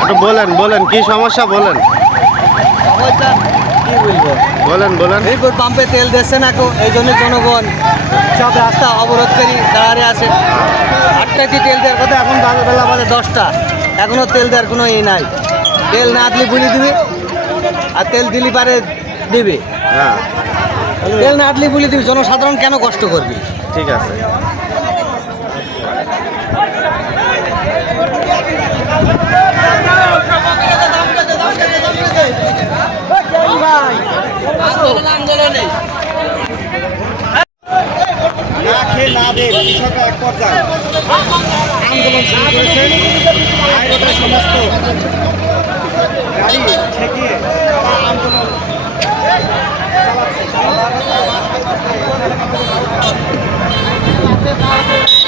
একটু বলেন বলেন কি সমস্যা বলেন কি বলবো, বলেন বলেন। মিরপুর পাম্পে তেল দিচ্ছে না কো, এই জন্য জনগণ সব রাস্তা অবরোধকারী দাঁড়িয়ে আছে। 8টায় তেল দেওয়ার কথা, এখন বেলা বাজে 10টা, এখনও তেল দেওয়ার কোনো ই নাই। তেল না দিলে বুঝিয়ে দিবে, আর তেল দিলি পারে দিবে। হ্যাঁ তেল না দিলে বুঝিয়ে দিবে, জনসাধারণ কেন কষ্ট করবি? ঠিক আছে। না খেয়ে না দে কৃষকরা এক পর্যায়ে আন্দোলন শুরু করেছে। হাইরোডের সমস্ত গাড়ি ঠেকিয়ে তারা আন্দোলন চালাচ্ছে।